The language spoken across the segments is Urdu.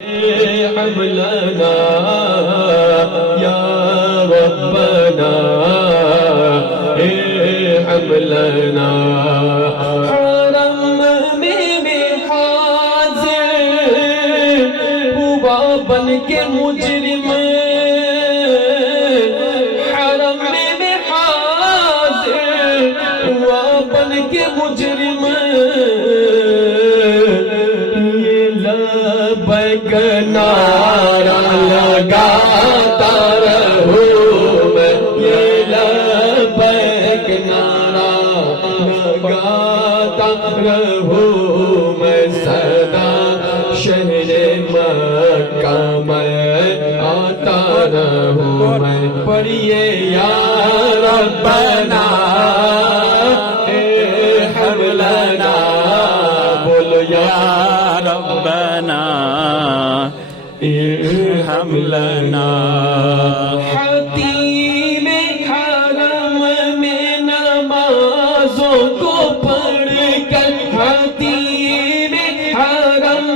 حملنا یا ربنا حملنا حرم میں حاضر ہوا بن کے مجرم حرم میں حاضر ہوا بن کے مجرم نعرہ لگاتا رہوں میں یہ لبیک نعرہ لگاتا رہوں میں سدا شہر مکہ میں آتا رہوں میں پڑھیے یا ربنا حملنا بولو یا ربنا ارحم لنا حتیم حرم میں نمازوں کو پڑھ کر حتیم حرم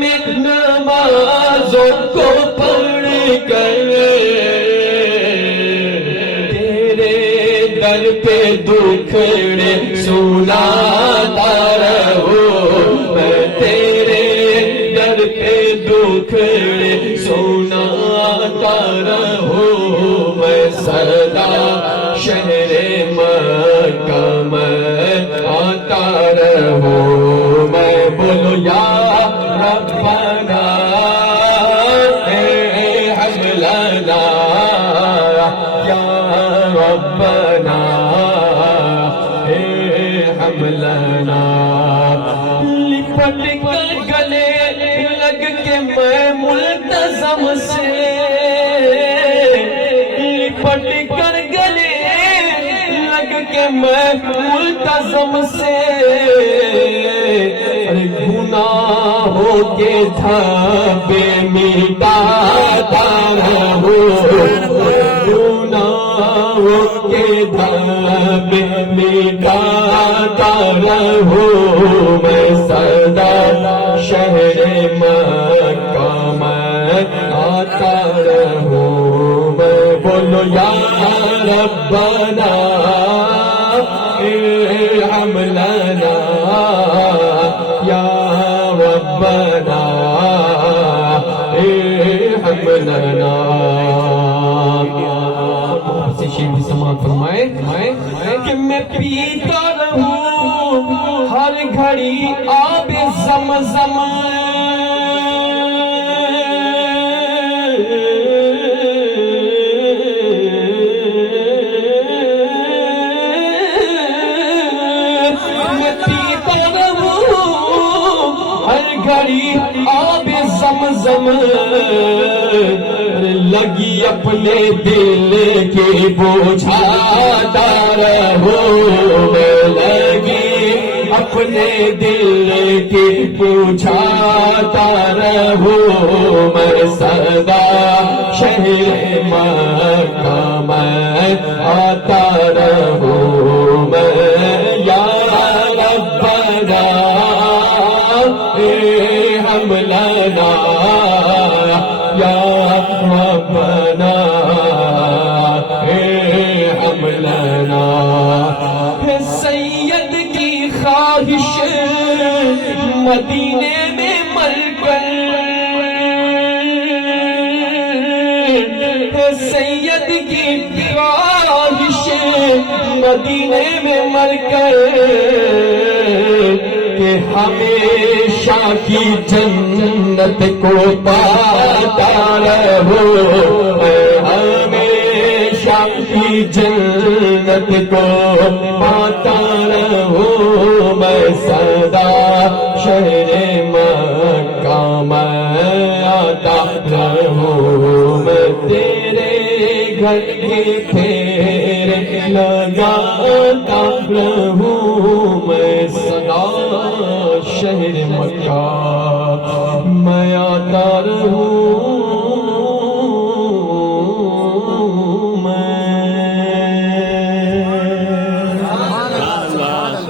میں نمازوں کو پڑھ کر تیرے در پہ دکھڑے سناتا رہوں میں تیرے در پہ دکھڑے سناتا رہوں میں سدا شہر مکہ میں آتا رہوں میں بولو یا ربنا ارحم لنا یا ربنا ارحم لنا لپٹ کر گلے لگ کے میں ملتزم سے لپٹ کر گلے لگ کے میں ملتزم سے گناہوں کے دھبے مٹاتا رہوں گناہوں کے دھبے مٹاتا رہوں میں سدا شہر مکہ میں آتا رہوں میں بولو یا ربنا ارحم لنا یا ربنا ارحم لنا سے شیر بھی سماعت فرمائے کہ میں پیتا رہوں ہر گھڑی آب زمزم میں پیتا رہوں ہر گھڑی آب زمزم لگی اپنے دل کے بوجھاتا رہوں میں لگی اپنے دل کے بوجھاتا رہوں میں سدا شہر مکہ میں آتا رہوں میں یا ربنا ارحم لنا یا ربنا ارحم لنا سید کی خواہش مدینے میں مر کر سید کی خواہش مدینے میں مر کر کہ ہمیشہ کی جنت کو پاتا رہوں ہمیشہ کی جنت کو پاتا رہوں میں سدا شہر مکہ میں آتا رہوں میں تیرے گھر کے پھیرے لگاتا رہوں میں سدا شہر مکہ